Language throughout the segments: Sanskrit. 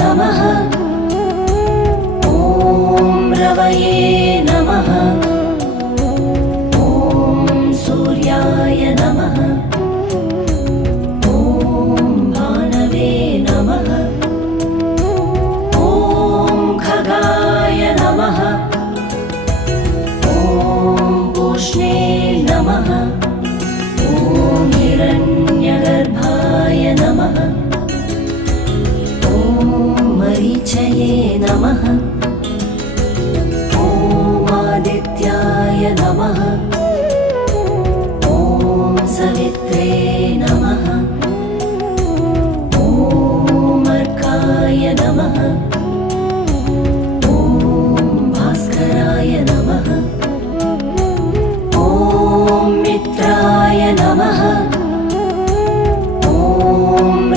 नमः। ॐ रवये नमः। ॐ सूर्याय नमः। ॐ भानवे नमः। ॐ खगाय नमः। ॐ पूष्णे नमः। ॐ हिरण्यगर्भाय नमः। ॐ मरीचये नमः। ॐ आदित्याय नमः। ॐ सवित्रे नमः। ॐ अर्काय नमः। ॐ भास्कराय नमः। ॐ मित्राय नमः। ॐ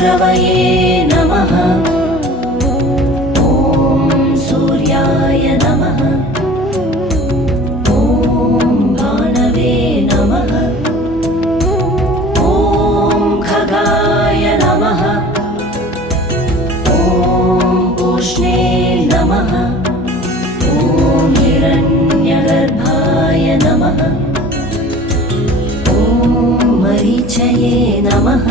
रवये नमः। ॐ सूर्याय नमः। ॐ भानवे नमः। ॐ खगाय नमः। ॐ पूष्णे नमः। ॐ हिरण्यगर्भाय नमः। ॐ मरीचये नमः।